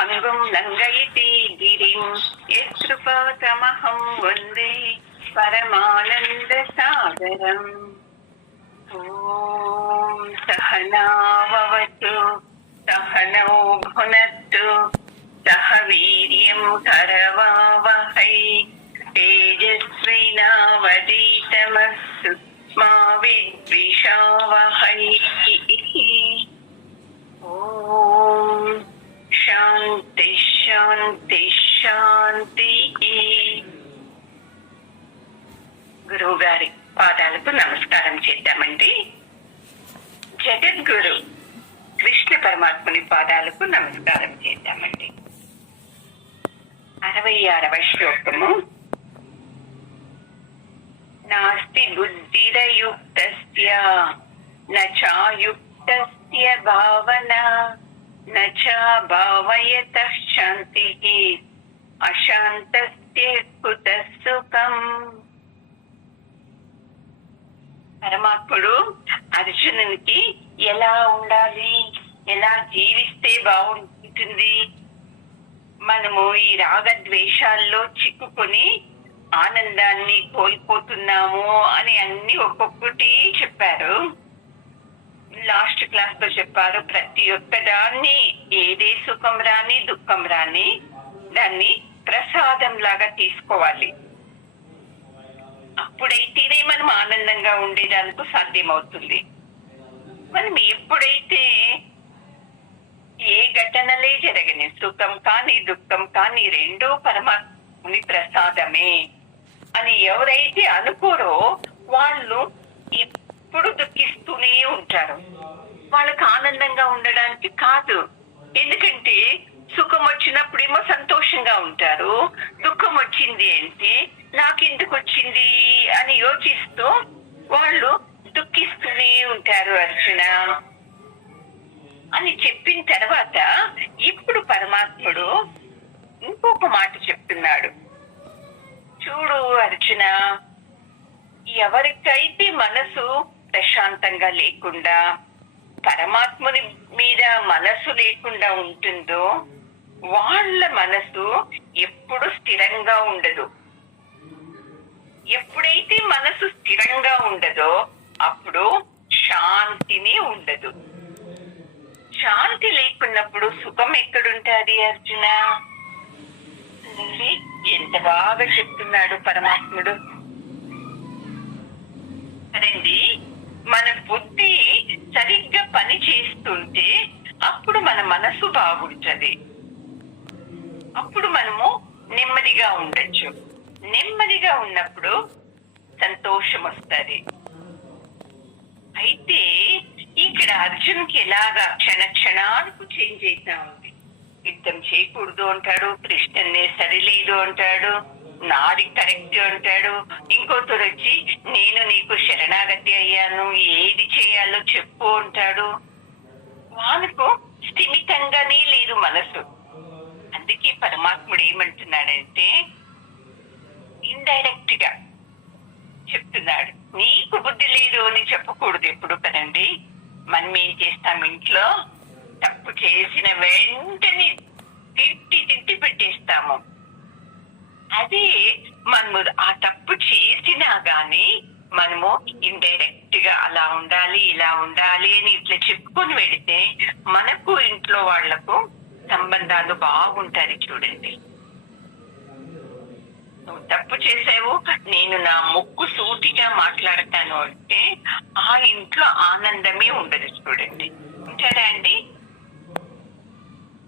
పంగుం లంఘయతి గిరిం యత్కృపాతమహం వందే పరమానంద సాగరం. ఓం సహనావతు సహనౌ భునత్తు సహ వీర్యం కరవావహై తేజస్వినావధీతమస్తు మా విద్విషావహై. ఓం శాంతి శాంతి శాంతి. గురువు గారి పాదాలకు నమస్కారం చేద్దామండి. జగద్గురు కృష్ణ పరమాత్ముని పాదాలకు నమస్కారం చేద్దామండి. 66వ శ్లోకము. నాస్తి బుద్ధిరయుక్తస్య నచాయుక్తస్య భావనా నచ భావయతః శాంతిః అశాంతస్య కుతః సుఖం. పరమాత్ముడు అర్జునునికి ఎలా ఉండాలి, ఎలా జీవిస్తే బాగుంటుంది, మనము ఈ రాగద్వేషాల్లో చిక్కుకొని ఆనందాన్ని కోల్పోతున్నాము అని అన్ని ఒక్కొక్కటి చెప్పారు. లాస్ట్ క్లాస్ లో చెప్పారు, ప్రతి ఒక్క దాన్ని ఏదే సుఖం రాని దుఃఖం రాని దాన్ని ప్రసాదం లాగా తీసుకోవాలి. అప్పుడైతేనే మనం ఆనందంగా ఉండేదానికి సాధ్యమవుతుంది. మనం ఎప్పుడైతే ఏ ఘటనలే జరగని సుఖం కానీ దుఃఖం కానీ రెండో పరమాత్ముని ప్రసాదమే అని ఎవరైతే అనుకోరో వాళ్ళు ఎప్పుడు దుఃఖిస్తూనే ఉంటారు. వాళ్ళకి ఆనందంగా ఉండడానికి కాదు. ఎందుకంటే సుఖం వచ్చినప్పుడేమో సంతోషంగా ఉంటారు, దుఃఖం వచ్చింది అంటే నాకెందుకు వచ్చింది అని యోచిస్తూ వాళ్ళు దుఃఖిస్తూనే ఉంటారు అర్జున అని చెప్పిన తర్వాత ఇప్పుడు పరమాత్ముడు ఇంకొక మాట చెప్తున్నాడు. చూడు అర్జున, ఎవరికైతే మనసు ప్రశాంతంగా లేకుండా పరమాత్ముని మీద మనసు లేకుండా ఉంటుందో వాళ్ళ మనసు ఎప్పుడు స్థిరంగా ఉండదు. ఎప్పుడైతే మనసు స్థిరంగా ఉండదో అప్పుడు శాంతిని ఉండదు. శాంతి లేకున్నప్పుడు సుఖం ఎక్కడుంటుంది అర్జున? ఎంత బాగా చెప్తున్నాడు పరమాత్ముడు. అదండి, మన బుద్ధి సరిగ్గా పని చేస్తుంటే అప్పుడు మన మనసు బాగుంటది. అప్పుడు మనము నెమ్మదిగా ఉండొచ్చు. నెమ్మదిగా ఉన్నప్పుడు సంతోషం వస్తుంది. అయితే ఇక్కడ అర్జున్కి ఎలాగా క్షణ క్షణాలకు చేంజ్ అవుతా ఉంది. యుద్ధం చేయకూడదు అంటాడు, కృష్ణన్నే సరిలేదు అంటాడు, నాది కరెక్ట్ అంటాడు. ఇంకోతోడు వచ్చి నేను నీకు శరణాగతి అయ్యాను, ఏది చేయాలో చెప్పు అంటాడు. వాళ్ళకు స్థిమితంగానే లేదు మనసు. అందుకే పరమాత్ముడు ఏమంటున్నాడంటే ఇండైరెక్ట్ గా చెప్తున్నాడు, నీకు బుద్ధి లేదు అని చెప్పకూడదు ఎప్పుడు కదండి. మనం ఏం చేస్తాం, ఇంట్లో తప్పు చేసిన వెంటనే తిట్టి పెట్టేస్తాము. అదే మనము ఆ తప్పు చేసినా గాని మనము ఇండైరెక్ట్ గా అలా ఉండాలి ఇలా ఉండాలి అని ఇట్లా చెప్పుకొని వెళితే మనకు ఇంట్లో వాళ్లకు సంబంధాలు బాగుంటాయి. చూడండి, నువ్వు తప్పు చేసావు, నేను నా ముక్కు సూటిగా మాట్లాడతాను అంటే ఆ ఇంట్లో ఆనందమే ఉండదు. చూడండి, ఉంటారా అండి?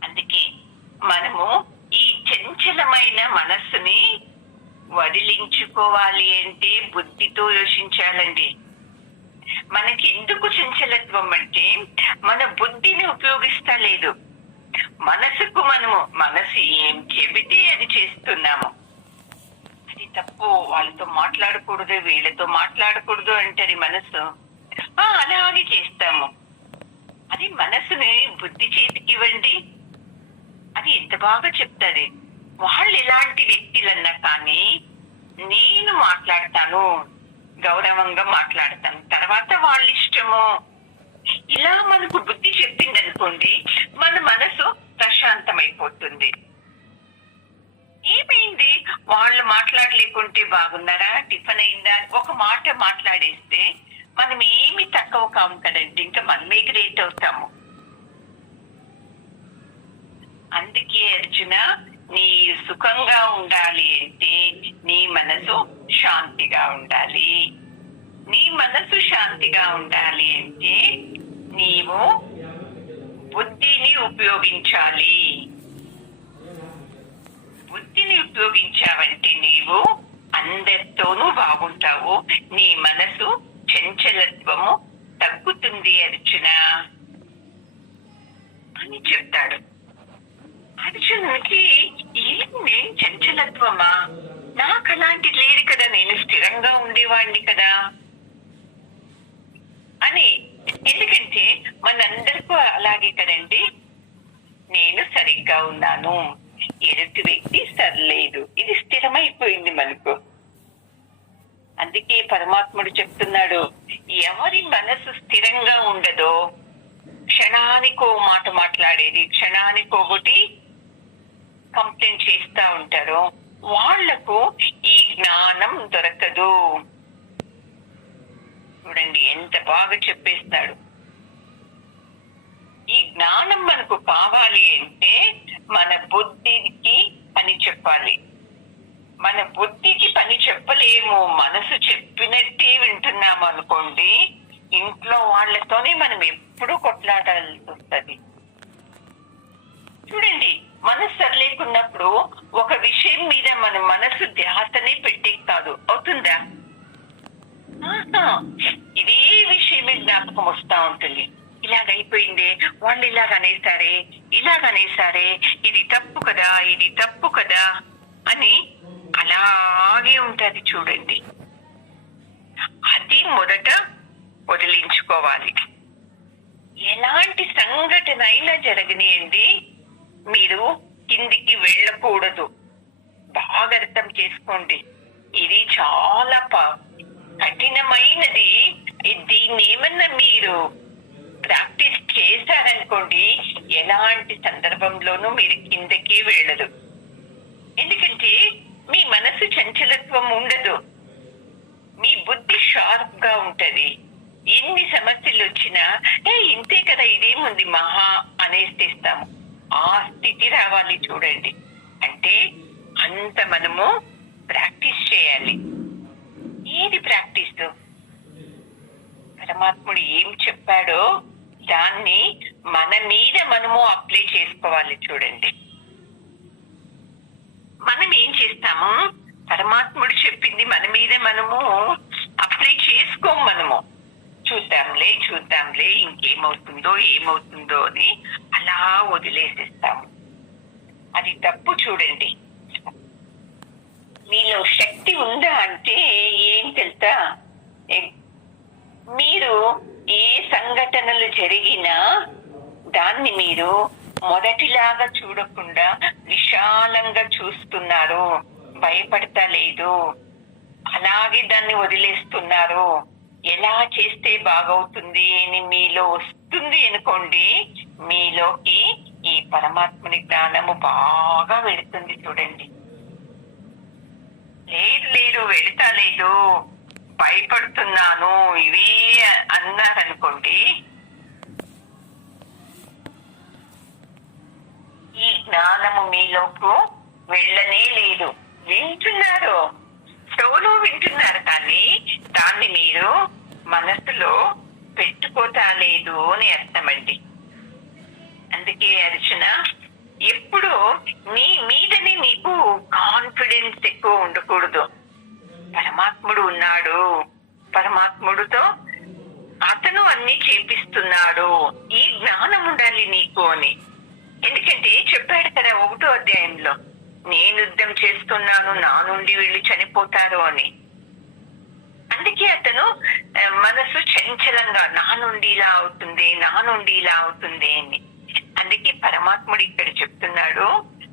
అందుకే మనము ఈ చంచలమైన మనస్సుని వదిలించుకోవాలి అంటే బుద్ధితో యోచించాలండి. మనకి ఎందుకు చంచలత్వం అంటే మన బుద్ధిని ఉపయోగిస్తా లేదు. మనసు ఏం చెబితే అది చేస్తున్నాము. అది తప్పు, వాళ్ళతో మాట్లాడకూడదు, వీళ్ళతో మాట్లాడకూడదు అంటది మనసు. అలాగే చేస్తాము. అది మనసుని బుద్ధి చేతికి ఇవ్వండి, అది ఎంత బాగా చెప్తాది. వాళ్ళు ఎలాంటి వ్యక్తులన్నా కానీ నేను మాట్లాడతాను, గౌరవంగా మాట్లాడతాను, తర్వాత వాళ్ళ ఇష్టము. ఇలా మనకు బుద్ధి చెప్పింది అనుకోండి, మన మనసు ప్రశాంతమైపోతుంది. లేకుంటే బాగున్నారా, టిఫిన్ అయిందా, ఒక మాట మాట్లాడేస్తే మనం ఏమి తక్కువ కాము కదండి, ఇంకా మనమే గ్రేట్ అవుతాము. అందుకే అర్జున, నీ సుఖంగా ఉండాలి అంటే నీ మనసు శాంతిగా ఉండాలి. నీ మనసు శాంతిగా ఉండాలి అంటే నీవు బుద్ధిని ఉపయోగించాలి. బుద్ధిని ఉపయోగించావంటే నీవు అందరితోనూ బాగుంటావు, నీ మనసు చంచలత్వము తగ్గుతుంది అర్జున అని చెప్తాడు. అర్జునుడికి ఏంటి చంచలత్వమా, నాకు అలాంటి లేదు కదా, నేను స్థిరంగా ఉండేవాడిని కదా అని. ఎందుకంటే మనందరికీ అలాగే కదండి, నేను సరిగ్గా ఉన్నాను, ఎదుటి వ్యక్తి సరిలేదు, ఇది స్థిరమైపోయింది మనకు. అందుకే పరమాత్ముడు చెప్తున్నాడు, ఎవరి మనసు స్థిరంగా ఉండదో, క్షణానికో మాట మాట్లాడేది, క్షణానికొకటి కంప్లైంట్ చేస్తా ఉంటారు, వాళ్లకు ఈ జ్ఞానం దొరకదు. చూడండి ఎంత బాగా చెప్పేస్తున్నాడు. ఈ జ్ఞానం మనకు కావాలి అంటే మన బుద్ధికి పని చెప్పాలి. మన బుద్ధికి పని చెప్పలేము, మనసు చెప్పినట్టే వింటున్నాము అనుకోండి, ఇంట్లో వాళ్ళతోనే మనం ఎప్పుడూ కొట్లాడాల్సి వస్తుంది. చూడండి, మనసు సరిలేకున్నప్పుడు ఒక విషయం మీద మన మనసు ధ్యాసనే పెట్టే కాదు, అవుతుందా? ఇదే విషయమే జ్ఞాపకం వస్తా ఉంటుంది. ఇలాగైపోయింది, వాళ్ళు ఇలాగనేసారే, ఇది తప్పు కదా, ఇది తప్పు కదా అని అలాగే ఉంటది. చూడండి, అది మొదట వదిలించుకోవాలి. ఎలాంటి సంఘటన అయినా జరగనియండి, మీరు కిందికి వెళ్ళకూడదు. బాగా అర్థం చేసుకోండి, ఇది చాలా కఠినమైనది. దీన్ని ఏమన్నా మీరు ప్రాక్టీస్ చేశారనుకోండి, ఎలాంటి సందర్భంలోనూ మీరు కిందకి వెళ్ళదు. ఎందుకంటే మీ మనసు చంచలత్వం ఉండదు, మీ బుద్ధి షార్ప్ గా ఉంటది. ఎన్ని సమస్యలు వచ్చినా ఇంతే కదా, ఇదేముంది మహా అనేస్తాము. ఆ స్థితి రావాలి. చూడండి, అంటే అంత మనము ప్రాక్టీస్ చేయాలి. ఏది ప్రాక్టీస్? పరమాత్ముడు ఏం చెప్పాడో దాన్ని మన మీద మనము అప్లై చేసుకోవాలి. చూడండి, మనం ఏం చేస్తాము, పరమాత్ముడు చెప్పింది మన మీద మనము అప్లై చేసుకోం. మనము చూద్దాంలే ఏమవుతుందో అని అలా వదిలేసేస్తాము. అది తప్పు. చూడండి, మీలో శక్తి ఉందా అంటే ఏం తెలుసా, మీరు ఏ సంఘటనలు జరిగినా దాన్ని మీరు మొదటిలాగా చూడకుండా విశాలంగా చూస్తున్నారు, భయపడతా లేదు, అలాగే దాన్ని వదిలేస్తున్నారు. ఎలా చేస్తే బాగవుతుంది అని మీలో వస్తుంది అనుకోండి, మీలోకి ఈ పరమాత్మని జ్ఞానము బాగా వెళుతుంది. చూడండి, లేదు వెళుతా లేదు, భయపడుతున్నాను ఇవే అన్నారనుకోండి, ఈ జ్ఞానము మీలోకి వెళ్ళనే లేదు. వింటున్నారు, చెవులో వింటున్నారు, కానీ దాన్ని మీరు మనసులో పెట్టుకోతా లేదు అని అర్థమండి. అందుకే అర్జున, ఎప్పుడు నీ మీదని నీకు కాన్ఫిడెన్స్ ఎక్కువ ఉండకూడదు. పరమాత్ముడు ఉన్నాడు, పరమాత్ముడితో అతను అన్ని చేపిస్తున్నాడు, ఈ జ్ఞానం ఉండాలి నీకు అని. ఎందుకంటే చెప్పాడు కదా 1వ అధ్యాయంలో, నేను యుద్ధం చేస్తున్నాను, నా నుండి వీళ్ళు చనిపోతారు అని. అందుకే అతను మనసు చంచలంగా నా నుండి ఇలా అవుతుంది అని. అందుకే పరమాత్ముడు ఇక్కడ చెప్తున్నాడు,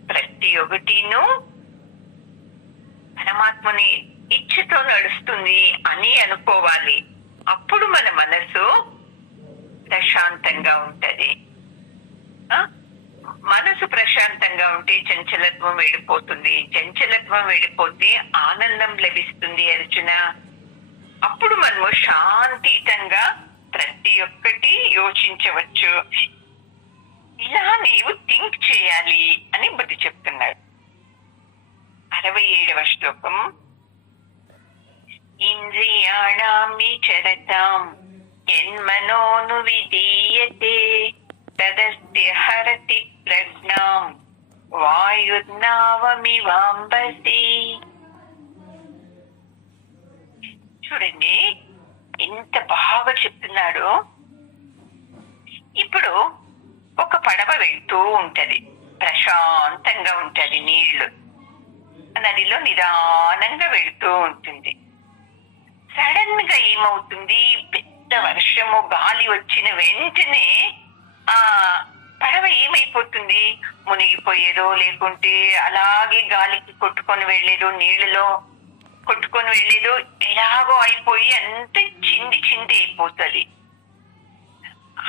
ప్రతి ఒక్కటిను పరమాత్మని ఇచ్చతో నడుస్తుంది అని అనుకోవాలి. అప్పుడు మన మనసు ప్రశాంతంగా ఉంటది. మనసు ప్రశాంతంగా ఉంటే చంచలత్వం వెళ్ళిపోతుంది. చంచలత్వం వెళ్ళిపోతే ఆనందం లభిస్తుంది అర్జున. అప్పుడు మనము శాంతియుతంగా ప్రతి ఒక్కటి యోచించవచ్చు. ఇలా నీవు థింక్ చేయాలి అని బుద్ధి చెప్తున్నాడు. 67వ శ్లోకం. ఇంద్రియాణాం విచరతాం యన్మనోను విధీయతే తదస్య హరతి ప్రజ్ఞాం వాయుర్నావమివాంబసి. చూడండి ఎంత బాగా చెప్తున్నాడు. ఇప్పుడు ఒక పడవ వెళ్తూ ఉంటది, ప్రశాంతంగా ఉంటది, నీళ్లు నదిలో నిదానంగా వెళ్తూ ఉంటుంది. సడన్ గా ఏమవుతుంది, పెద్ద వర్షము గాలి వచ్చిన వెంటనే ఆ పడవ ఏమైపోతుంది, మునిగిపోయేదో లేకుంటే అలాగే గాలికి కొట్టుకొని వెళ్ళేదో, నీళ్లలో కొట్టుకొని వెళ్ళేదో ఎలాగో అయిపోయి అంత చింది చింది అయిపోతుంది.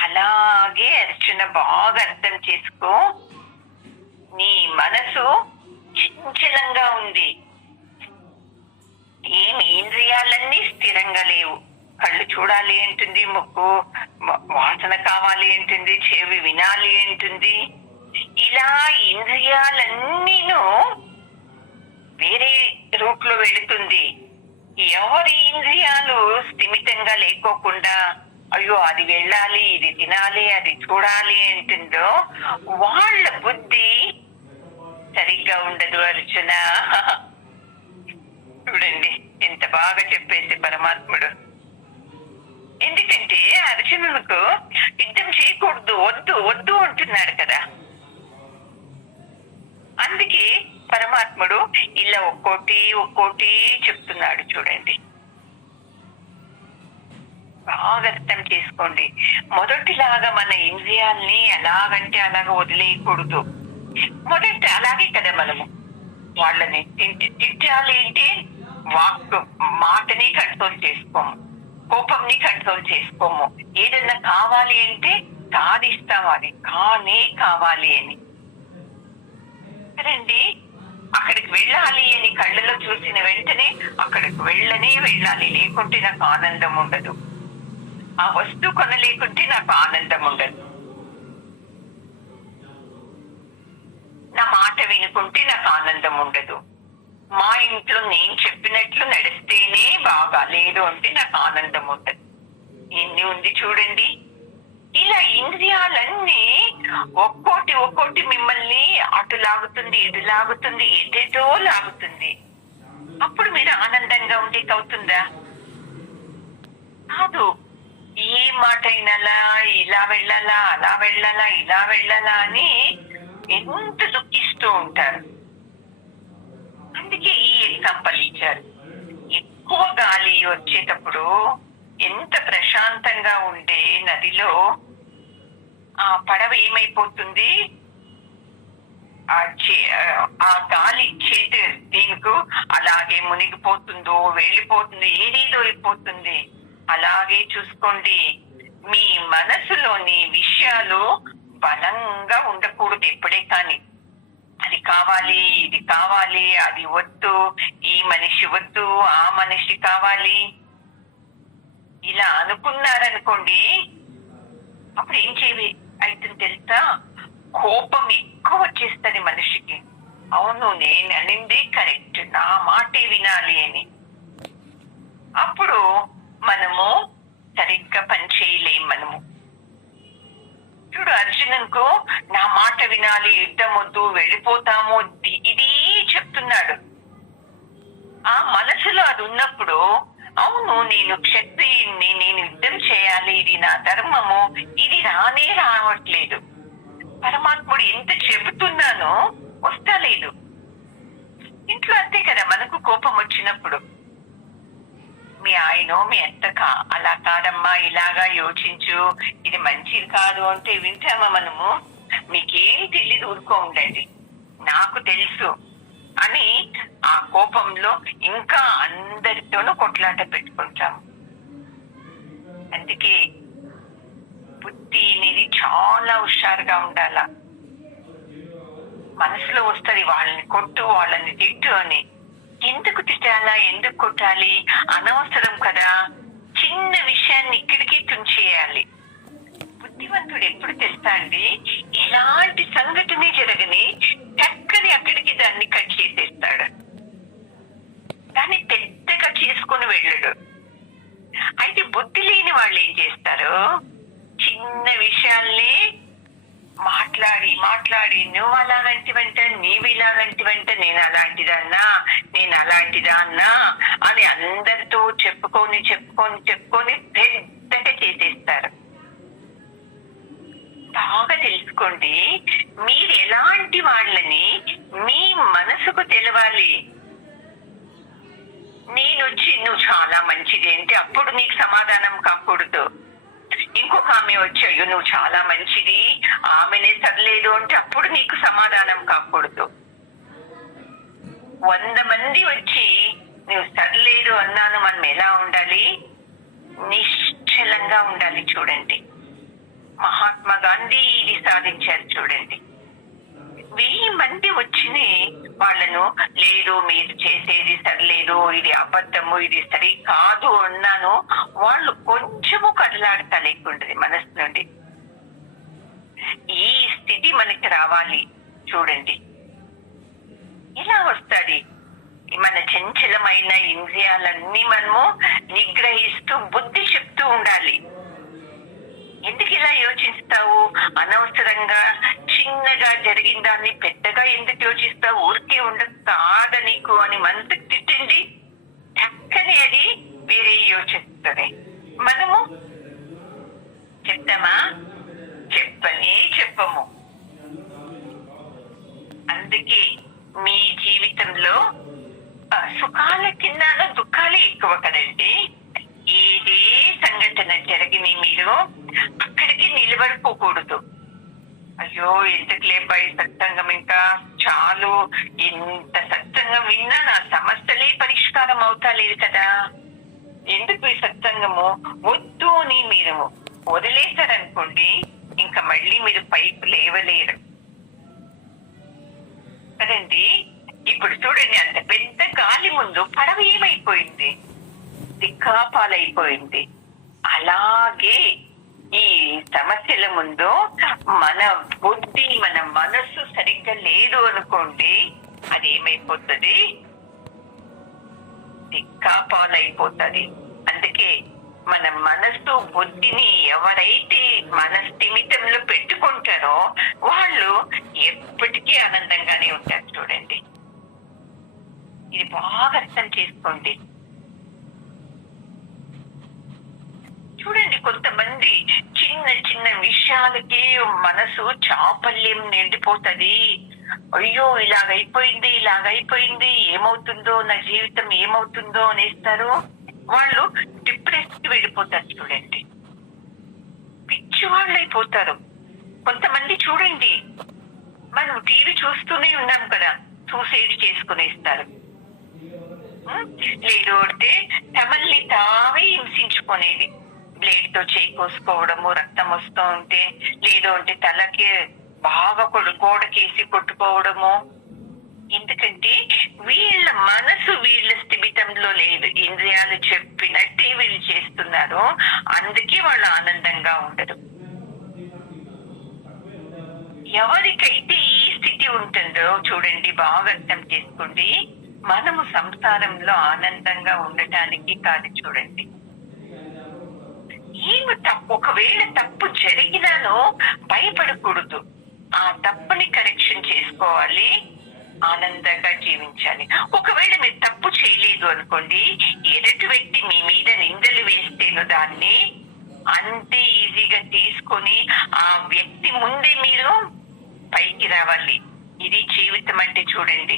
అలాగే అర్జున బాగా అర్థం చేసుకో, నీ మనసు చంచలంగా ఉంది. ఏమి ఇంద్రియాలన్నీ స్థిరంగా లేవు. కళ్ళు చూడాలి అంటుంది, ముక్కు వాసన కావాలి అంటుంది, చెవి వినాలి అంటుంది. ఇలా ఇంద్రియాలన్నీను వేరే రూట్ లో వెళుతుంది. ఎవరి ఇంద్రియాలు స్థిమితంగా లేకోకుండా అయ్యో అది వెళ్ళాలి, ఇది తినాలి, అది చూడాలి అంటుందో వాళ్ళ బుద్ధి సరిగ్గా ఉండదు అర్జున. చూడండి ఎంత బాగా చెప్పేసి పరమాత్ముడు. ఎందుకంటే అర్జునులకు యుద్ధం చేయకూడదు, వద్దు వద్దు అంటున్నాడు కదా. అందుకే పరమాత్ముడు ఇలా ఒక్కోటి ఒక్కోటి చెప్తున్నాడు. చూడండి బాగా అర్థం చేసుకోండి. మొదటిలాగా మన ఇంద్రియాల్ని ఎలాగంటే అలాగ వదిలేయకూడదు. మొదట అలాగే కదా మనము వాళ్ళని తిట్టాలి అంటే వాక్ మాటని కంట్రోల్ చేసుకోము, కోపంని కంట్రోల్ చేసుకోము. ఏదన్నా కావాలి అంటే సాధిస్తాం, అది కానే కావాలి అని రండి. అక్కడికి వెళ్ళాలి అని కళ్ళలో చూసిన వెంటనే అక్కడికి వెళ్ళాలి, లేకుంటే నాకు ఆనందం ఉండదు. ఆ వస్తువు కొనలేకుంటే నాకు ఆనందం ఉండదు. నా మాట వినుకుంటే నాకు ఆనందం ఉండదు. మా ఇంట్లో నేను చెప్పినట్లు నడిస్తేనే బాగా, లేదు అంటే నాకు ఆనందం ఉండదు. ఎన్ని ఉంది చూడండి. ఇలా ఇంద్రియాలన్నీ ఒక్కోటి ఒక్కోటి మిమ్మల్ని అటు లాగుతుంది, ఇటు లాగుతుంది, ఎటెటో లాగుతుంది. అప్పుడు మీరు ఆనందంగా ఉండేది అవుతుందా? కాదు. ఏ మాట అయినా ఇలా వెళ్ళాలా, అలా వెళ్ళాలా, ఇలా వెళ్ళాలా అని ఎంత దుఃఖిస్తూ ఉంటారు. అందుకే ఈ ఎగ్జాంపుల్ ఇచ్చారు. ఎక్కువ గాలి వచ్చేటప్పుడు ఎంత ప్రశాంతంగా ఉండే నదిలో ఆ పడవ ఏమైపోతుంది, ఆ గాలి చేతి దీనికి అలాగే మునిగిపోతుందో వెళ్ళిపోతుంది, ఏదేదో అయిపోతుంది. అలాగే చూసుకోండి, మీ మనసులోని విషయాలు బలంగా ఉండకూడదు ఎప్పుడే కానీ. అది కావాలి, ఇది కావాలి, అది వద్దు, ఈ మనిషి వద్దు, ఆ మనిషి కావాలి, ఇలా అనుకున్నారనుకోండి, అప్పుడు ఏం చేయాలి అయితే తెలుసా, కోపం ఎక్కువ వచ్చేస్తుంది మనిషికి. అవును నేను అనింది కరెక్ట్, నా మాటే వినాలి అని. అప్పుడు మనము సరిగ్గా పని చేయలేం. మనము చూడు అర్జునుకు నా మాట వినాలి, యుద్ధం వద్దు, వెళ్ళిపోతాము, ఇది చెప్తున్నాడు. ఆ మనసులో అది ఉన్నప్పుడు అవును నేను క్షత్రియుణ్ణి, నేను యుద్ధం చేయాలి, ఇది నా ధర్మము, ఇది రానే రావట్లేదు. పరమాత్ముడు ఎంత చెబుతున్నానో వస్తలేదు. ఇంట్లో అంతే కదా, మనకు కోపం వచ్చినప్పుడు మీ ఆయన మీ అత్త అలా కాదమ్మా, ఇలాగా యోచించు, ఇది మంచిది కాదు అంటే వింటామా మనము? మీకేం తెలియదు, ఊరుకో ఉండండి, నాకు తెలుసు అని ఆ కోపంలో ఇంకా అందరితోనూ కొట్లాట పెట్టుకుంటాం. అందుకే బుద్ధి అనేది చాలా హుషారుగా ఉండాల. మనసులో వస్తుంది వాళ్ళని కొట్టు, వాళ్ళని తిట్టు అని. ఎందుకు తిట్టాలా, ఎందుకు కొట్టాలి? అనవసరం కదా. చిన్న విషయాన్ని ఇక్కడికి తుంచేయాలి. బుద్ధిమంతుడు ఎప్పుడు తెస్తా అండి, ఎలాంటి సంఘటన జరగని చక్కని అక్కడికి దాన్ని కట్ చేసేస్తాడు. దాన్ని పెద్దగా చేసుకుని వెళ్ళడు. అయితే బుద్ధి లేని వాళ్ళు ఏం చేస్తారు, చిన్న విషయాల్ని మాట్లాడి మాట్లాడి నువ్వు అలాగంటివంట, నీవు ఇలాగంటివంట, నేను అలాంటిదన్నా, నేను అలాంటిదాన్నా అని అందరితో చెప్పుకొని చెప్పుకొని చెప్పుకొని పెద్దగా చేసేస్తారు. బాగా తెలుసుకోండి, మీరు ఎలాంటి వాళ్ళని మీ మనసుకు తెలవాలి. నేను వచ్చి నువ్వు చాలా మంచిది అంటే అప్పుడు నీకు సమాధానం కాకూడదు. ఇంకొక ఆమె వచ్చి అయ్యో నువ్వు చాలా మంచిది, ఆమెనే సర్లేదు అంటే అప్పుడు నీకు సమాధానం కాకూడదు. 100 మంది వచ్చి నువ్వు సర్లేదు అన్నాను, మనం ఎలా ఉండాలి? నిశ్చలంగా ఉండాలి. చూడండి, మహాత్మా గాంధీ ఇది సాధించారు. చూడండి, 1000 మంది వచ్చిన వాళ్ళను లేదు మీరు చేసేది సరిలేదు, ఇది అబద్ధము, ఇది సరి కాదు అన్నాను, వాళ్ళు కొంచెము కదలాడతా లేకుండదు మనసు నుండి. ఈ స్థితి మనకి రావాలి. చూడండి ఎలా వస్తుంది. మన చంచలమైన ఇంద్రియాలన్నీ మనము నిగ్రహిస్తూ బుద్ధి చెప్తూ ఉండాలి. ఎందుకు ఇలా యోచిస్తావు? అనవసరంగా చిన్నగా జరిగిన దాన్ని పెద్దగా ఎందుకు యోచిస్తావు? ఊరికే ఉండదు కాద నీకు అని మనసుకు తిట్టండి, చక్కని అది వేరే యోచిస్తుంది. మనము చెప్తామా? చెప్పము. అందుకే మీ జీవితంలో సుఖాల కింద దుఃఖాలే ఎక్కువ కదండి. ఏదే సంఘటన జరిగిన మీరు అక్కడికి నిలబడిపోకూడదు. అయ్యో ఎందుకు లేపాయి సత్సంగం, ఇంకా చాలు, ఇంత సత్సంగం విన్నా నా సమస్యలే పరిష్కారం అవుతా లేదు కదా, ఎందుకు ఈ సత్సంగము వద్దు అని మీరు వదిలేశారనుకోండి, ఇంకా మళ్ళీ మీరు పైకి లేవలేరు కదండి. ఇప్పుడు చూడండి, అంత పెద్ద గాలి ముందు పడవ ఏమైపోయింది? దిక్కాపాలైపోయింది. అలాగే ఈ సమస్యల ముందు మన బుద్ధి, మన మనస్సు సరిగ్గా లేదు అనుకోండి, అది ఏమైపోతుంది? దిక్కాపాలైపోతుంది. అందుకే మన మనస్సు బుద్ధిని ఎవరైతే మన స్థిమితంలో పెట్టుకుంటారో వాళ్ళు ఎప్పటికీ ఆనందంగానే ఉంటారు. చూడండి, ఇది బాగా అర్థం చేసుకోండి. చూడండి, కొంతమంది చిన్న చిన్న విషయాలకి మనసు చాపల్యం నిండిపోతుంది. అయ్యో ఇలాగైపోయింది, ఏమవుతుందో, నా జీవితం ఏమవుతుందో అనేస్తారు. వాళ్ళు డిప్రెస్ కి వెళ్ళిపోతారు. చూడండి, పిచ్చి వాళ్ళు అయిపోతారు. కొంతమంది చూడండి, మనం టీవీ చూస్తూనే ఉన్నాం కదా, సూసైడ్ చేసుకునేస్తారు. లేదు అంటే తమల్ని తావే హింసించుకునేది, బ్లేడ్ తో చేయి కోసుకోవడము, రక్తం వస్తూ ఉంటే, లేదు అంటే తలకి బాగా గోడకేసి కొట్టుకోవడము. ఎందుకంటే వీళ్ళ మనసు వీళ్ళ స్థిమితంలో లేదు, ఇంద్రియాలు చెప్పినట్టే వీళ్ళు చేస్తున్నారు. అందుకే వాళ్ళు ఆనందంగా ఉండరు. ఎవరికైతే ఈ స్థితి ఉంటుందో చూడండి, బాగా అర్థం చేసుకోండి, మనము సంసారంలో ఆనందంగా ఉండటానికి కాదు. చూడండి, ఒకవేళ తప్పు జరిగినానో భయపడకూడదు, ఆ తప్పుని కరెక్షన్ చేసుకోవాలి, ఆనందంగా జీవించాలి. ఒకవేళ మీరు తప్పు చేయలేదు అనుకోండి, ఎదుటి వ్యక్తి మీ మీద నిందలు వేస్తేను దాన్ని అంతే ఈజీగా తీసుకొని ఆ వ్యక్తి ముందే మీరు పైకి రావాలి. ఇది జీవితం అంటే. చూడండి,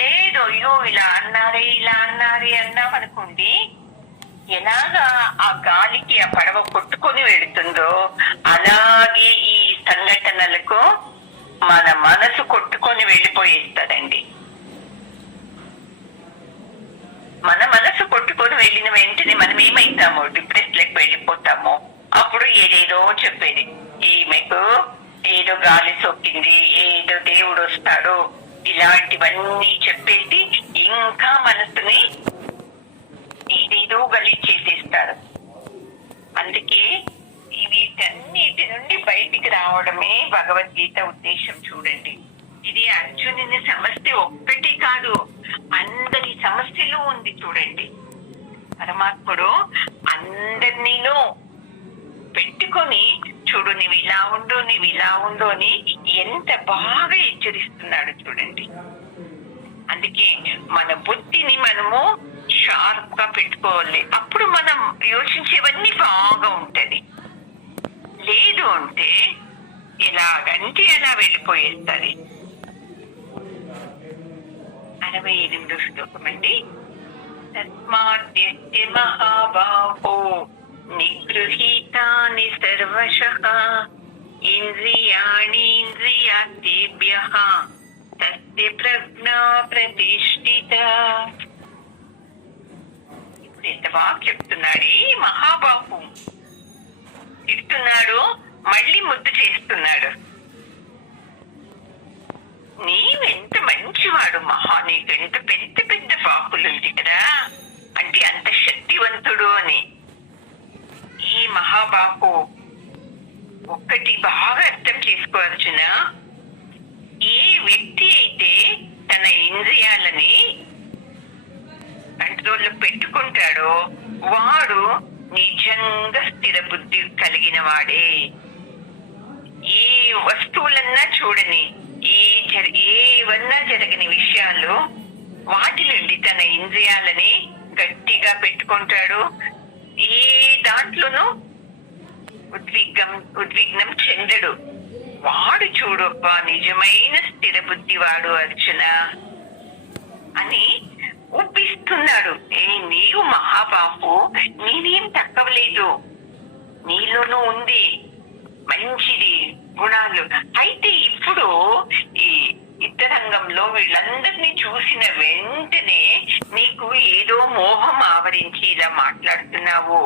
లేదు అయ్యో ఇలా అన్నారే అన్నామనుకోండి, ఎలాగా ఆ గాలికి ఆ పడవ కొట్టుకొని వెళుతుందో అలాగే ఈ సంఘటనలకు మన మనసు కొట్టుకొని వెళ్ళిపోయిస్తుందండి. మన మనసు కొట్టుకొని వెళ్ళిన వెంటనే మనం ఏమైతామో డిప్రెస్ లెక్క వెళ్ళిపోతాము. అప్పుడు ఏదేదో చెప్పేది, ఈమెకు ఏదో గాలి సోకింది, ఏదో దేవుడు వస్తాడు ఇలాంటివన్నీ చెప్పేసి ఇంకా మనసుని ఏదేదో గలీజ్ చేసేస్తాడు. అందుకే వీటన్నిటి నుండి బయటికి రావడమే భగవద్గీత ఉద్దేశం. చూడండి, ఇది అర్జునుని సమస్య ఒక్కటి కాదు, అందరి సమస్యలు ఉంది. చూడండి, పరమాత్ముడు అందరినీను పెట్టుకొని చూడు, నీవు ఇలా ఉండు, నీవు ఇలా ఉండు అని ఎంత బాగా హెచ్చరిస్తున్నాడు చూడండి. అందుకే మన బుద్ధిని మనము షార్ప్ గా పెట్టుకోవాలి. అప్పుడు మనం యోచించేవన్నీ బాగా ఉంటది. లేదు అంటే ఎలాగంటే అలా వెళ్ళిపోయేస్తుంది. 68వ శ్లోకం అండి. తస్మాద్యస్య మహాబాహో నిగృహీతాని సర్వశః ఇంద్రియాణీంద్రియార్థేభ్యః తస్య ప్రజ్ఞా ప్రతిష్ఠిత. ఇప్పుడు ఎంత బాగా చెప్తున్నాడు ఈ మహాబాహు. తిడుతున్నాడు, మళ్ళీ ముద్దు చేస్తున్నాడు. నీవెంత మంచివాడు మహా, నీకు ఎంత పెద్ద పెద్ద బాహులుంది కదా, అంటే అంత శక్తివంతుడు అని. ఈ మహాబాహు ఒక్కటి బాగా అర్థం చేసుకోవాల్సిన, ఏ వ్యక్తి అయితే తన ఇంద్రియాలని కంట్రోల్లో పెట్టుకుంటాడో వాడు నిజంగా స్థిర బుద్ధి కలిగిన వాడే. ఏ వస్తువులన్నా చూడని, ఏవన్నా జరగని విషయాలు వాటి నుండి తన ఇంద్రియాలని గట్టిగా పెట్టుకుంటాడు. ఏ దాంట్లోనూ ఉద్విగ్నం చెందడు. వాడు చూడప్పా నిజమైన స్థిర బుద్ధి వాడు అర్జున అని ఒప్పిస్తున్నాడు. నీవు మహాబాహు, నేనేం తక్కువలేదు, నీలోనూ ఉంది మంచిది గుణాలు. అయితే ఇప్పుడు ఈ యుద్ధరంగంలో వీళ్ళందరినీ చూసిన వెంటనే నీకు ఏదో మోహం ఆవరించి ఇలా మాట్లాడుతున్నావు.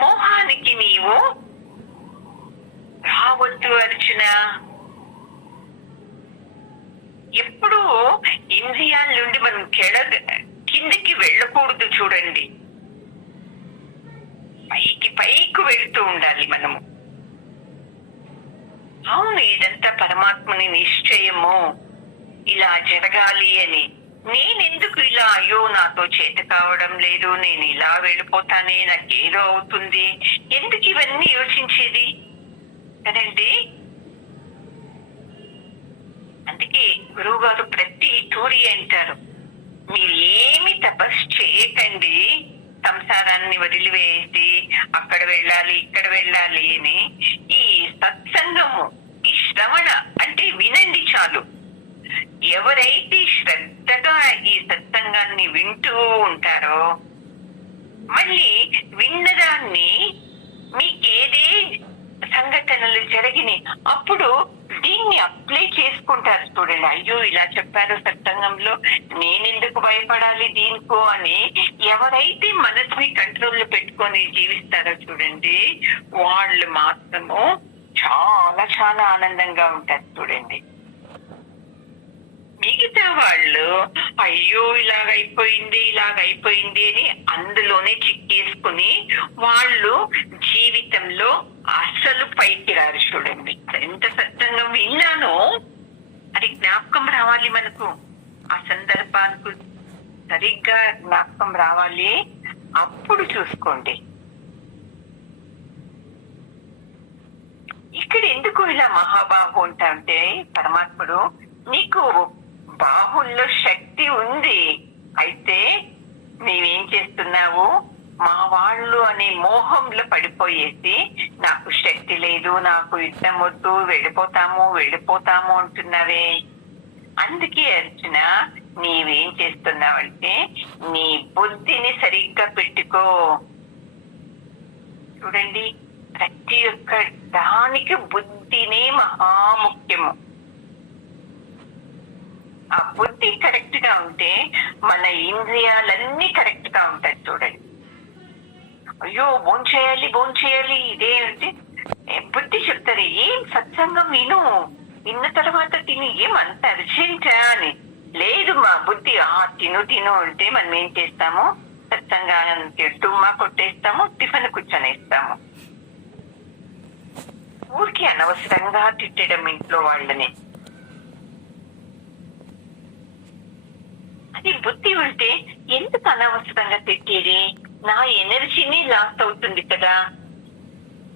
మోహానికి నీవు రావద్దు అర్జున. ఎప్పుడు ఇంద్రియాల నుండి మనం కిందకి వెళ్ళకూడదు. చూడండి, పైకి వెళ్తూ ఉండాలి మనము. అవును, ఇదంతా పరమాత్మని నిశ్చయము, ఇలా జరగాలి అని. నేనెందుకు ఇలా, అయ్యో నాతో చేత కావడం లేదు, నేను ఇలా వెళ్ళిపోతానే, నాకేదో అవుతుంది, ఎందుకు ఇవన్నీ యోచించేది కదండి. అందుకే గురువు గారు ప్రతి తూరి అంటారు, మీరు ఏమి తపస్సు చేయకండి, సంసారాన్ని వదిలివేసి అక్కడ వెళ్ళాలి ఇక్కడ వెళ్ళాలి అని. ఈ సత్సంగము, ఈ శ్రవణ అంటే వినండి చాలు. ఎవరైతే శ్రద్ధగా ఈ సత్సంగాన్ని వింటూ ఉంటారో, మళ్ళీ విన్నదాన్ని మీకేదే సంఘటనలు జరిగినాయి అప్పుడు దీన్ని అప్లై చేసుకుంటారు. చూడండి, అయ్యో ఇలా చెప్పారు సత్సంగంలో, నేనెందుకు భయపడాలి దీనికో అని. ఎవరైతే మనసుని కంట్రోల్లో పెట్టుకొని జీవిస్తారో చూడండి, వాళ్ళు మాత్రము చాలా చాలా ఆనందంగా ఉంటారు. చూడండి, మిగతా వాళ్ళు అయ్యో ఇలాగైపోయింది అని అందులోనే చిక్కేసుకుని వాళ్ళు జీవితంలో అసలు పైకి రారు. చూడండి, ఎంత సత్సంగం విన్నానో అది జ్ఞాపకం రావాలి మనకు, ఆ సందర్భానికి సరిగ్గా జ్ఞాపకం రావాలి. అప్పుడు చూసుకోండి. ఇక్కడ ఎందుకు ఇలా మహాబాహు ఉంటాంటే, పరమాత్ముడు నీకు బాహుల్లో శక్తి ఉంది, అయితే నీవేం చేస్తున్నావు, మా వాళ్ళు అనే మోహంలో పడిపోయేసి నాకు శక్తి లేదు, నాకు యుద్ధం వద్దు, వెళ్ళిపోతాము అంటున్నావే. అందుకే అర్జున, నీవేం చేస్తున్నావంటే నీ బుద్ధిని సరిగ్గా పెట్టుకో. చూడండి, ప్రతి ఒక్క దానికి బుద్ధినే మహాముఖ్యము. ఆ బుద్ధి కరెక్ట్ గా ఉంటే మన ఇంద్రియాలన్నీ కరెక్ట్ గా ఉంటాయి. చూడండి, అయ్యో భోంచేయాలి ఇదే అంటే బుద్ధి చెప్తారు, ఏం సత్సంగం విన్న తర్వాత తిని ఏం అంత అర్జెంటా అని. లేదు మా బుద్ధి, తిను అంటే మనం ఏం చేస్తాము, సత్సంగానికి డుమ్మా కొట్టేస్తాము, టిఫిన్ కూర్చొనేస్తాము. ఊరికి అనవసరంగా తిట్టడం ఇంట్లో వాళ్ళని. అది బుద్ధి ఉంటే ఎందుకు అనవసరంగా తిట్టేది? నా ఎనర్జీని లాస్ అవుతుంది కదా.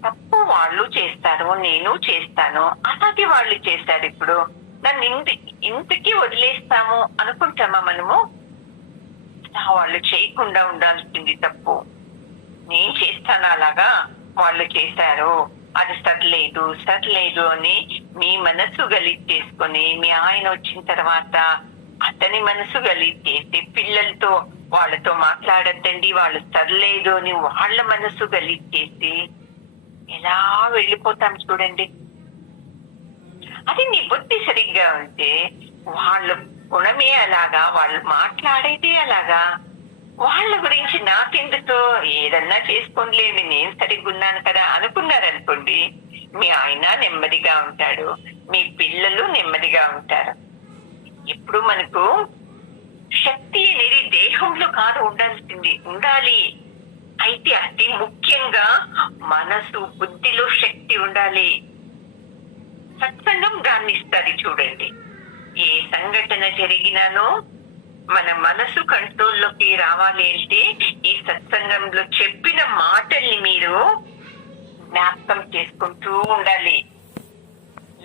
తప్పు వాళ్ళు చేస్తారు, నేను చేస్తాను, అలాగే వాళ్ళు చేస్తారు. ఇప్పుడు నన్ను ఇంటికి వదిలేస్తాము అనుకుంటామా మనము? వాళ్ళు చేయకుండా ఉండాల్సింది తప్పు. నేను చేస్తాను అలాగా, వాళ్ళు చేశారు, అది సర్లేదు అని మీ మనసు గలీజ్ చేసుకొని, మీ ఆయన వచ్చిన తర్వాత అతని మనసు గలీజ్ చేసి, పిల్లలతో వాళ్ళతో మాట్లాడద్దండి, వాళ్ళు సర్లేదు అని వాళ్ళ మనసు గలీజ్ చేసి ఎలా వెళ్ళిపోతాం చూడండి. అది నీ బుద్ధి సరిగ్గా ఉంటే, వాళ్ళ గుణమే అలాగా, వాళ్ళు మాట్లాడేదే అలాగా, వాళ్ళ గురించి నాకెందుకు, ఏదన్నా చేసుకోలేని నేను సరిగ్గా ఉన్నాను కదా అనుకున్నారనుకోండి, మీ ఆయన నెమ్మదిగా ఉంటాడు, మీ పిల్లలు నెమ్మదిగా ఉంటారు. ఎప్పుడు మనకు శక్తి అనేది దేహంలో కాదు ఉండాలి. అయితే అతి ముఖ్యంగా మనసు బుద్ధిలో శక్తి ఉండాలి. సత్సంగం దాన్ని ఇస్తుంది చూడండి. ఏ సంఘటన జరిగినానో మన మనసు కంట్రోల్లోకి రావాలి అంటే ఈ సత్సంగంలో చెప్పిన మాటల్ని మీరు జ్ఞాపకం చేసుకుంటూ ఉండాలి.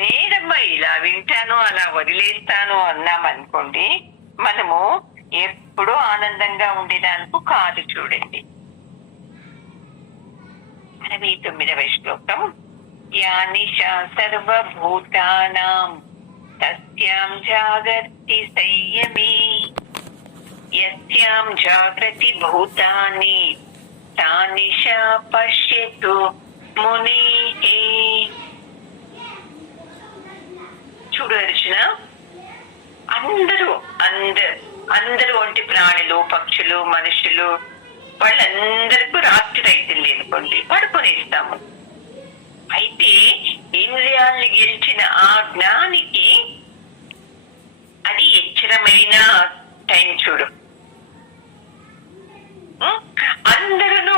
లేదమ్మా ఇలా వింటాను అలా వదిలేస్తాను అన్నామనుకోండి, మనము ఎప్పుడూ ఆనందంగా ఉండేదానికి కాదు. చూడండి 69వ శ్లోకం. యా నిశా సర్వభూతానాం తస్యాం జాగర్తి సంయమే యస్యాం జాగృతి భూతాని తా నిశా పశ్యతు మునిః. చూడు అర్జున, అందరూ వంటి ప్రాణులు, పక్షులు, మనుషులు వాళ్ళందరికీ రాత్రి రైతుంది అనుకోండి, పడుకొనేస్తాము. అయితే ఇంద్రియాల్ని గెలిచిన ఆ జ్ఞానికి అది ఎచ్చరమైన టైం. చూడు, అందరూ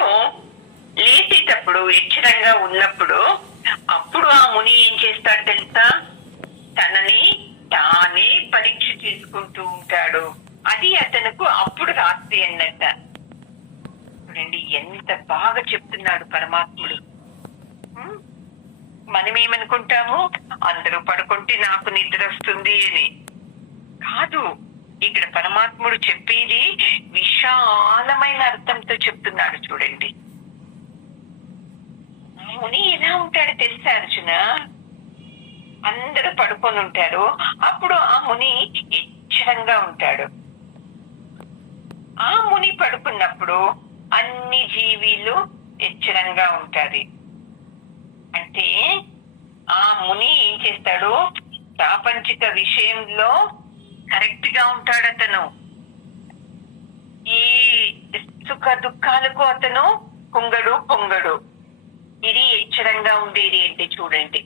లేచేటప్పుడు ఎచ్చరంగా ఉన్నప్పుడు అప్పుడు ఆ ముని ఏం చేస్తాడు తెలుసా? తనని తానే పరీక్ష చేసుకుంటూ ఉంటాడు. అది అతనుకు అప్పుడు రాత్రి అన్నట్ట. చూడండి ఎంత బాగా చెప్తున్నాడు పరమాత్ముడు. మనమేమనుకుంటాము, అందరూ పడుకుంటే నాకు నిద్ర వస్తుంది అని. కాదు, ఇక్కడ పరమాత్ముడు చెప్పేది విశాలమైన అర్థంతో చెప్తున్నాడు. చూడండి, ముని ఎలా ఉంటాడు తెలుసా అర్జున? అందరూ పడుకొని ఉంటారు, అప్పుడు ఆ ముని ఎచ్చరంగా ఉంటాడు. ఆ ముని పడుకున్నప్పుడు అన్ని జీవీలు ఎచ్చరంగా ఉంటాది. అంటే ఆ ముని ఏం చేస్తాడు? ప్రాపంచిక విషయంలో కరెక్ట్ గా ఉంటాడు. అతను ఈ సుఖ దుఃఖాలకు అతను పొంగడు. ఇది ఎచ్చరంగా ఉండేది ఏంటి చూడండి.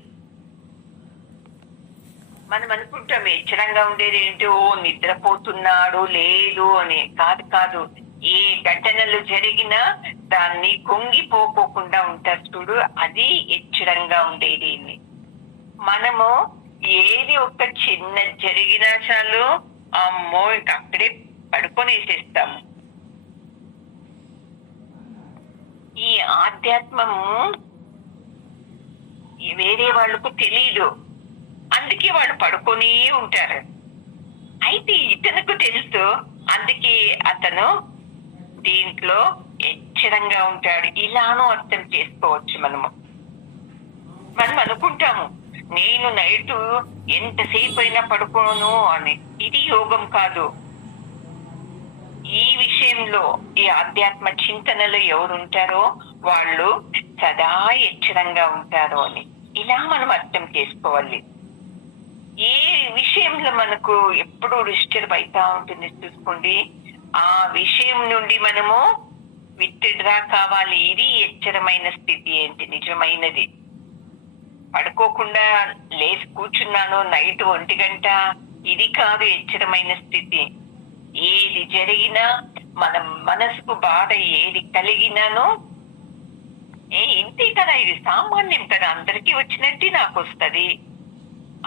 మనం అనుకుంటాం ఎచ్చరంగా ఉండేది ఏంటి, ఓ నిద్రపోతున్నాడు లేదు అని. కాదు, ఏ ఘటనలు జరిగినా దాన్ని కుంగిపోకుండా ఉంటారు చూడు, అది ఎచ్చరంగా ఉండేది. మనము ఏది ఒక చిన్న జరిగినా చాలు, అమ్మో ఇంక అక్కడే పడుకొనేసేస్తాము. ఈ ఆధ్యాత్మము వేరే వాళ్ళకు తెలీదు, అందుకే వాళ్ళు పడుకొని ఉంటారు. అయితే ఇతనుకు తెలుసు, అందుకే అతను దీంట్లో ఎచ్చరంగా ఉంటాడు. ఇలానూ అర్థం చేసుకోవచ్చు. మనం అనుకుంటాము నేను నైట్ ఎంతసేపు అయినా పడుకోను అని. ఇది యోగం కాదు. ఈ విషయంలో ఈ ఆధ్యాత్మ చింతనలో ఎవరుంటారో వాళ్ళు సదా ఎచ్చరంగా ఉంటారు అని ఇలా మనం అర్థం చేసుకోవాలి. ఏ విషయంలో మనకు ఎప్పుడూ డిస్టర్బ్ అవుతా ఉంటుంది చూసుకోండి, ఆ విషయం నుండి మనము విత్డ్రా కావాలి. ఇది ఎచ్చరమైన స్థితి ఏంటి, నిజమైనది. పడుకోకుండా లేచి కూర్చున్నాను నైట్ 1 గంట, ఇది కాదు ఎచ్చరమైన స్థితి. ఏది జరిగినా, మన మనసుకు బాధ ఏది కలిగినానో, ఇంతే కదా, ఇది సామాన్యం కదా, అందరికీ వచ్చినట్టు నాకు వస్తుంది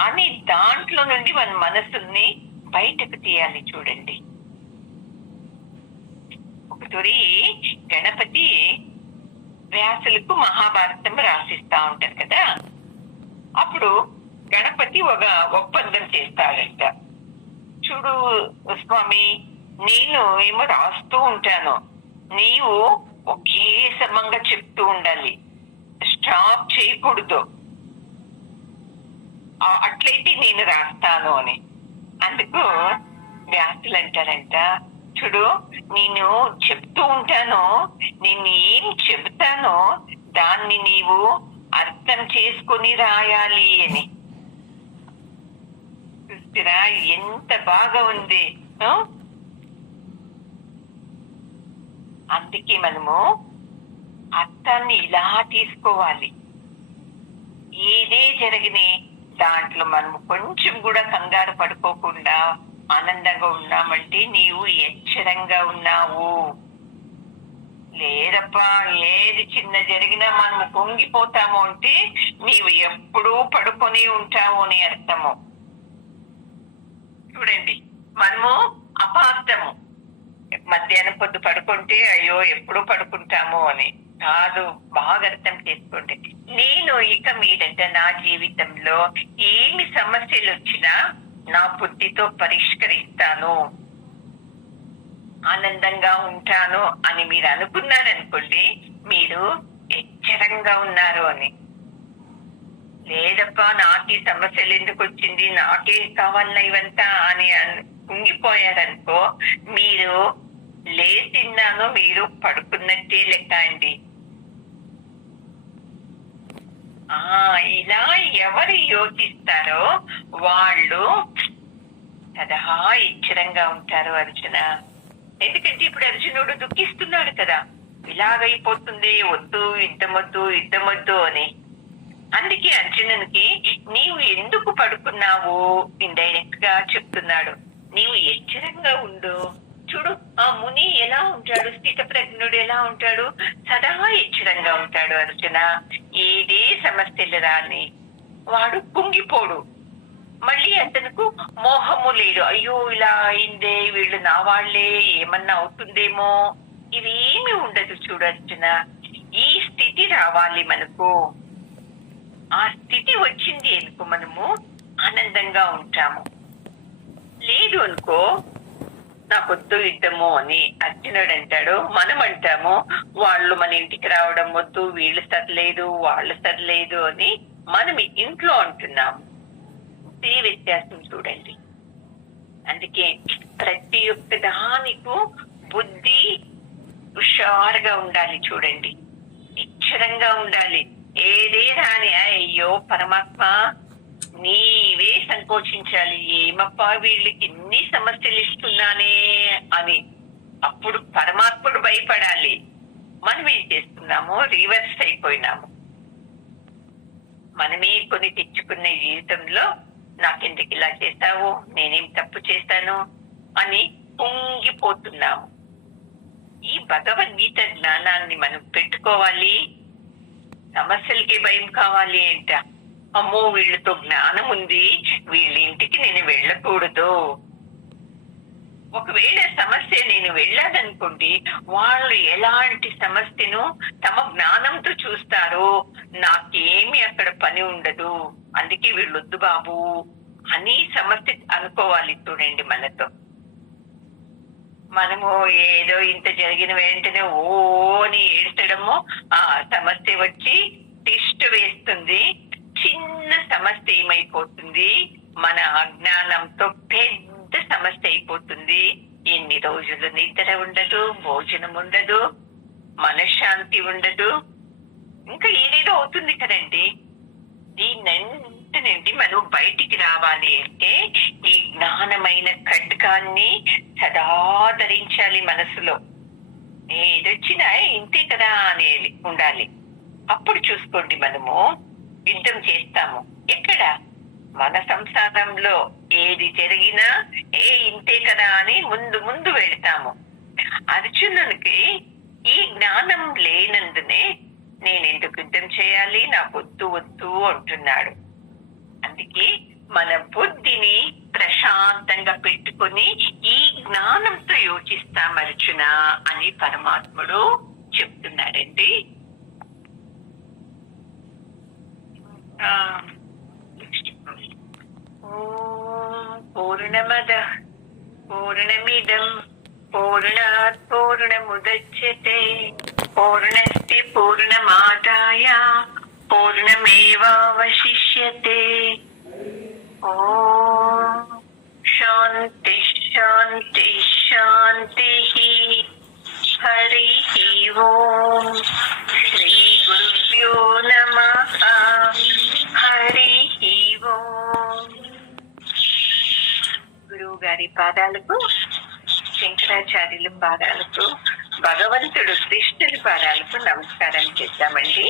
అని దాంట్లో నుండి మన మనసుని బయటకు తీయాలి. చూడండి, ఒకసారి గణపతి వ్యాసులకు మహాభారతం రాసిస్తా ఉంటారు కదా, అప్పుడు గణపతి ఒక ఒప్పందం చేస్తాడంట. చూడు స్వామి, నేను ఏమో రాస్తూ ఉంటాను, నీవు ఒకే సమంగా చెప్తూ ఉండాలి, స్టాప్ చేయకూడదు, అట్లయితే నేను రాస్తాను అని. అందుకు వ్యాసులు అంటారంట, చూడు నేను చెప్తూ ఉంటాను, నేను ఏం చెబుతానో దాన్ని నీవు అర్థం చేసుకొని రాయాలి అని. చూస్తారా ఎంత బాగా ఉంది. అందుకే మనము అర్థాన్ని ఇలా తీసుకోవాలి. ఏదే జరిగినే దాంట్లో మనము కొంచెం కూడా కంగారు పడుకోకుండా ఆనందంగా ఉన్నామంటే నీవు ఎచ్చరంగా ఉన్నావు. లేదప్పా, ఏది చిన్న జరిగినా మనము పొంగిపోతాము అంటే నీవు ఎప్పుడూ పడుకొని ఉంటావు అని అర్థము. చూడండి, మనము అపార్థము, మధ్యాహ్నం పొద్దు పడుకుంటే అయ్యో ఎప్పుడు పడుకుంటాము అని కాదు, బాగా అర్థం చేసుకోండి. నేను ఇక మీదట నా జీవితంలో ఏమి సమస్యలు వచ్చినా నా బుద్ధితో పరిష్కరిస్తాను, ఆనందంగా ఉంటాను అని మీరు అనుకున్నారనుకోండి, మీరు ఎచ్చరంగా ఉన్నారు అని. లేదప్పా, నాకే సమస్యలు ఎందుకు వచ్చింది, నాకే కావాలన్నా ఇవంతా అని కుంగిపోయారనుకో, మీరు లేచిన్నాను, మీరు పడుకున్నట్టే లెక్క అండి. ఇలా ఎవరు యోచిస్తారో వాళ్ళు సదా ఎచ్చరంగా ఉంటారు అర్జున. ఎందుకంటే ఇప్పుడు అర్జునుడు దుఃఖిస్తున్నాడు కదా, ఇలాగైపోతుంది, వద్దు యుద్ధమొద్దు అని. అందుకే అర్జునునికి నీవు ఎందుకు పడుకున్నావు ఇండైరెక్ట్ గా చెప్తున్నాడు, నీవు ఎచ్చరంగా ఉండు. చూడు, ఆ ముని ఎలా ఉంటాడు, స్థిత ప్రజ్ఞుడు ఎలా ఉంటాడు, సదా ఎచ్చరంగా ఉంటాడు అర్జున. ఏదే సమస్యలు రాని వాడు కుంగిపోడు. మళ్ళీ అతనుకు మోహము లేదు, అయ్యో ఇలా అయిందే, వీళ్ళు నా వాళ్లే, ఏమన్నా అవుతుందేమో, ఇవేమి ఉండదు. చూడు అర్జున, ఈ స్థితి రావాలి మనకు. ఆ స్థితి వచ్చింది అనుకో మనము ఆనందంగా ఉంటాము. లేదు అనుకో, నాకొద్దు యుద్ధము అని అర్జునుడు అంటాడు, మనం అంటాము వాళ్ళు మన ఇంటికి రావడం వద్దు, వీళ్ళు సరిలేదు వాళ్ళు సరిలేదు అని మనం ఇంట్లో అంటున్నాము. ఇదే వ్యత్యాసం చూడండి. అందుకే ప్రతి ఒక్క దానికి బుద్ధి హుషారుగా ఉండాలి. చూడండి, ఎచ్చరంగా ఉండాలి. ఏదే రాని అయ్యో పరమాత్మ నీవే సంకోచించాలి, ఏమప్పా వీళ్ళకి ఎన్ని సమస్యలు ఇస్తున్నానే అని. అప్పుడు పరమాత్ముడు భయపడాలి. మనం ఏం చేస్తున్నాము, రివర్స్ అయిపోయినాము. మనమే కొని తెచ్చుకున్న జీవితంలో నాకెందుకు ఇలా చేస్తావు, నేనేం తప్పు చేస్తాను అని పొంగిపోతున్నాము. ఈ భగవద్గీత జ్ఞానాన్ని మనం పెట్టుకోవాలి. సమస్యలకి భయం కావాలి అంట, అమ్మో వీళ్ళతో జ్ఞానం ఉంది, వీళ్ళ ఇంటికి నేను వెళ్ళకూడదు. ఒకవేళ సమస్య నేను వెళ్ళాలనుకోండి, వాళ్ళు ఎలాంటి సమస్యను తమ జ్ఞానంతో చూస్తారో నాకేమి అక్కడ పని ఉండదు, అందుకే వీళ్ళొద్దు బాబు అని సమస్య అనుకోవాలి. చూడండి, మనతో మనము ఏదో ఇంత జరిగిన వెంటనే ఓని ఏడ్చడము, ఆ సమస్య వచ్చి టెస్ట్ వేస్తుంది. చిన్న సమస్య ఏమైపోతుంది, మన అజ్ఞానంతో పెద్ద సమస్య అయిపోతుంది. ఎన్ని రోజులు నిద్ర ఉండదు, భోజనం ఉండదు, మనశ్శాంతి ఉండదు, ఇంకా ఏదేదో అవుతుంది కదండి. దీన్నంతనండి మనం బయటికి రావాలి అంటే ఈ జ్ఞానమైన ఖడ్గాన్ని సదా ధరించాలి మనసులో. ఏదొచ్చినా ఇంతే కదా అనేది ఉండాలి. అప్పుడు చూసుకోండి, మనము యుద్ధం చేస్తాము. ఎక్కడ? మన సంసారంలో ఏది జరిగినా ఇంతే కదా అని ముందు ముందు వెళ్తాము. అర్జునునికి ఈ జ్ఞానం లేనందునే నేనెందుకు యుద్ధం చేయాలి, నా వద్దు వద్దు అంటున్నాడు. అందుకే మన బుద్ధిని ప్రశాంతంగా పెట్టుకొని ఈ జ్ఞానంతో యోచిస్తాం అర్జున అని పరమాత్ముడు చెప్తున్నాడండి. పూర్ణమద పూర్ణమిదం పూర్ణాత్ పూర్ణముదచ్యతే పూర్ణస్య పూర్ణమాదాయ పూర్ణమేవావశిష్యతే. ఓం శాంతి శాంతి శాంతి. హరి ఓం. శ్రీ గురుభ్యో నమః. హరి ఓం. గురువు గారి పాదాలకు, శంకరాచార్యుల పాదాలకు, భగవంతుడు కృష్ణుడి పాదాలకు నమస్కారం చేద్దామండి.